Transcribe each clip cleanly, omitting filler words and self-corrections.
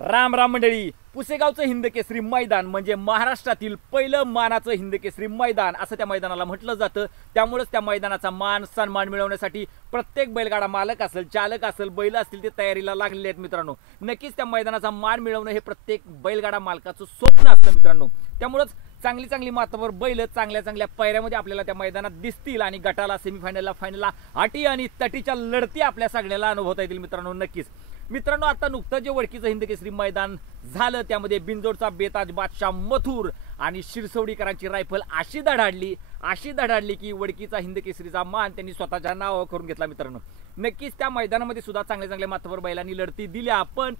राम राम मंडळी. पुसेगावचं हिंदकेसरी मैदान म्हणजे महाराष्ट्रातील पहिलं मानाचं हिंदकेसरी मैदान असं त्या मैदानाला म्हटलं जातं. त्यामुळेच त्या मैदानाचा मान सन्मान मिळवण्यासाठी प्रत्येक बैलगाडा मालक असेल, चालक असेल, बैल असतील ते तयारीला लागलेले आहेत मित्रांनो. नक्कीच त्या मैदानाचा मान मिळवणं हे प्रत्येक बैलगाडा मालकाचं स्वप्न असतं मित्रांनो. त्यामुळेच चांगली चांगली मातावर बैल चांगल्या चांगल्या पायऱ्यामध्ये आपल्याला त्या मैदानात दिसतील आणि गटाला, सेमीफायनलला, फायनलला अटी आणि तटीच्या लढती आपल्या सगळ्याला अनुभवता येतील मित्रांनो. नक्कीच मित्रांनो, आता नुकतं जे वडकीचं हिंदकेसरी मैदान झालं त्यामध्ये बिंजोडचा बेताज बादशाह मथुर आणि शिरसवडीकरांची रायफल अशी धडाडली की वडकीचा हिंदकेसरीचा मान त्यांनी स्वतःच्या नावावर करून घेतला मित्रांनो. नक्कीच त्या मैदानामध्ये सुद्धा चांगल्या चांगल्या माथावर बैलांनी लढती दिल्या, पण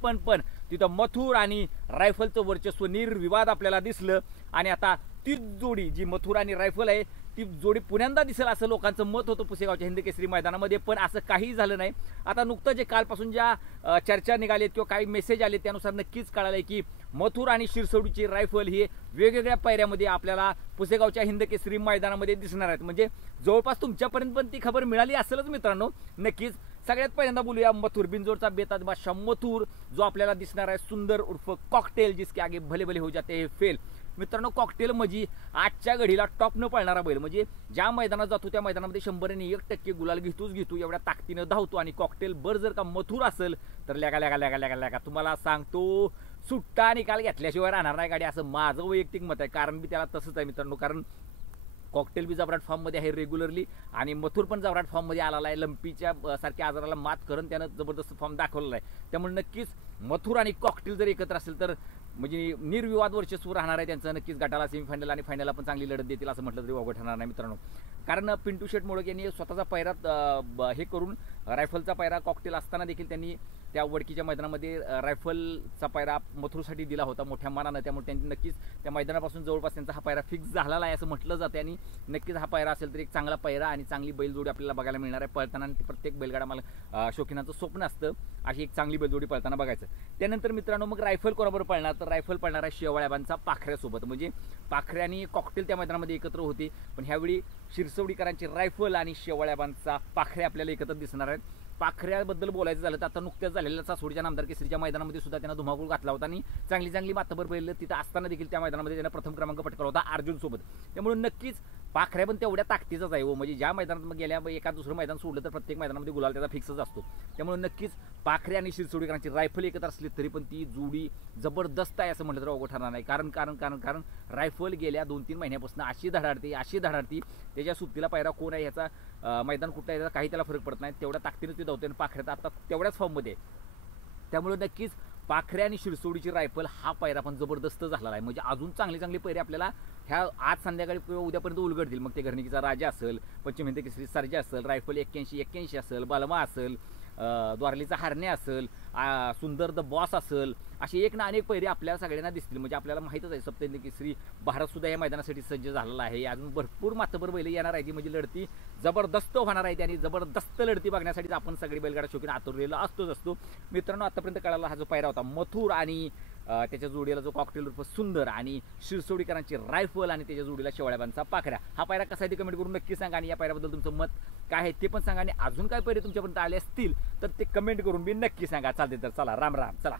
तिथं मथुर आणि रायफलचं वर्चस्व निर्विवाद आपल्याला दिसलं. आणि आता तीच जोडी जी मथुर आणि रायफल आहे ती जोडी पुण्यांदा दिसेल असं लोकांचं मत होतं पुसेगावच्या हिंदकेसरी मैदानामध्ये, पण असं काही झालं नाही. आता नुकतं जे कालपासून ज्या चर्चा निघालेत किंवा काही मेसेज आले त्यानुसार नक्कीच कळालंय की मथुर आणि शिरसवडीची रायफल ही वेगवेगळ्या पायऱ्यामध्ये आपल्याला पुसेगावच्या हिंदकेसरी मैदानामध्ये दिसणार आहेत. म्हणजे जवळपास तुमच्यापर्यंत पण ती खबर मिळाली असेलच मित्रांनो. नक्कीच सगळ्यात पहिल्यांदा बोलूया मथुर, बिंजोडचा बेताज बादशाह मथुर जो आपल्याला दिसणार आहे सुंदर उर्फ कॉकटेल, जिसके आगे भले भले हो जाते फेल. मित्रांनो, कॉकटेल म्हणजे आजच्या घडीला टॉप न पळणारा बैल. म्हणजे ज्या मैदानात जातो त्या मैदानामध्ये 100% गुलाल घेतो एवढ्या ताकदीनं धावतो. आणि कॉकटेल बर जर का मथुर असेल तर लेगा तुम्हाला सांगतो सुट्टा निकाल घेतल्याशिवाय राहणार नाही गाडी, असं माझं वैयक्तिक मत आहे. कारण बी त्याला तसंच आहे मित्रांनो. कारण कॉकटेल बी जबराट फॉर्ममध्ये आहे रेग्युलरली आणि मथुर पण जबराट फॉर्ममध्ये आलेला आहे. लंपीच्या सारख्या आजाराला मात करून त्यानं जबरदस्त फॉर्म दाखवलेला आहे. त्यामुळे नक्कीच मथुर आणि कॉकटेल जर एकत्र असेल तर म्हणजे निर्विवाद वर्चस्व राहणार आहे त्यांचं. नक्कीच गटाला, सेमीफायनल आणि फायनलला पण चांगली लढत देतील असं म्हटलं तरी वावगं ठरणार नाही मित्रांनो. कारण पिंटू शेट मोडक यांनी स्वतःचा पायरा हे करून रायफलचा पायरा कॉकटेल असताना देखील त्यांनी त्या वडकीच्या मैदानामध्ये रायफलचा पायरा मथुरसाठी दिला होता मोठ्या मानानं. त्यामुळे त्यांनी नक्कीच त्या मैदानापासून जवळपास त्यांचा हा पायरा फिक्स झालेला आहे असं म्हटलं जाते. आणि नक्कीच हा पायरा असेल तर एक चांगला पायरा आणि चांगली बैलजोडी आपल्याला बघायला मिळणार आहे पळताना. आणि प्रत्येक बैलगाडा मला शौकीनाचं स्वप्न असतं अशी एक चांगली बैलजोडी पळताना बघायचं. त्यानंतर मित्रांनो मग रायफल कोणाबरोबर पळणार, तर रायफल पळणार आहे शेवाळ्याबांचा पाखऱ्यासोबत. म्हणजे पाखरे आणि कॉकटेल त्या मैदानामध्ये एकत्र होते, पण ह्यावेळी शिरसवडीकरांची रायफल आणि शेवाळ्याबांचा पाखरे आपल्याला एकत्र दिसणार आहेत. पाखऱ्याबद्दल बोलायचं झालं तर आता नुकत्याच झालेल्या सासवडीच्या नामदार केसरीच्या मैदानामध्ये सुद्धा त्यांना धुमाकूळ घातला होता आणि चांगली चांगली माथाभर बैल तिथं असताना देखील त्या मैदानामध्ये त्यांना प्रथम क्रमांक पटकावला होता अर्जुन सोबत. त्यामुळे नक्कीच पाखऱ्या पण तेवढ्या ताकदीचाच आहे. म्हणजे ज्या मैदानात मग गेल्या एका दुसरं मैदान सोडलं तर प्रत्येक मैदानामध्ये गुलाल त्याचा फिक्सच असतो. त्यामुळे नक्कीच पाखरे आणि शिरसवडीकरांची रायफल एकत्र असली तरी पण ती जोडी जबरदस्त आहे असं म्हटलं तर अवघड ठरणार नाही. कारण रायफल गेल्या 2-3 महिन्यापासून अशी धडाडती त्याच्या सुट्टीला पायरा कोण आहे याचा मैदान कुठला याचा काही त्याला फरक पडत नाही. तेवढ्या ताकदीने ते धावते आणि पाखऱ्यात आता तेवढ्याच फॉर्ममध्ये आहे. त्यामुळे नक्कीच पाखरे आणि शिरसवडीची रायफल हा पायरा पण जबरदस्त झालेला आहे. म्हणजे अजून चांगले पैरे आपल्याला ह्या आज संध्याकाळी किंवा उद्यापर्यंत उलगडतील. मग ते घरणिकीचा राजा असेल, पश्चिम हिंदकेसरी सर्जा असेल, रायफल 81 असेल, बालमा असेल, द्वारलीचा हरणे असेल, सुंदर द बॉस असेल, असे एक ना अनेक पैरे आपल्याला सगळ्यांना दिसतील. म्हणजे आपल्याला माहीतच आहे सप्त हिंदकेसरी भारत सुद्धा या मैदानासाठी सज्ज झालेला आहे. अजून भरपूर माथाभर बैल येणार आहे ती म्हणजे लढती जबरदस्त होणार आहे. आणि जबरदस्त लढती बघण्यासाठी आपण सगळी बैलगाडा शौकीन आतुरलेला असतो मित्रांनो. आतापर्यंत कळाला हा जो पायरा होता मथुर आणि त्याच्या जोडीला जो कॉकटेल उर्फ सुंदर आणि शिरसवडीकरांची रायफल आणि त्याच्या जोडीला शेवाळ्याबांचा पाखऱ्या, हा पायरा कसा आहे ते कमेंट करून नक्की सांगा. आणि या पायऱ्याबद्दल तुमचं मत काय आहे ते पण सांगा. आणि अजून काय पैरे तुमच्यापर्यंत आले असतील तर ते कमेंट करून बी नक्की सांगा. चालते तर चला, राम राम, चला.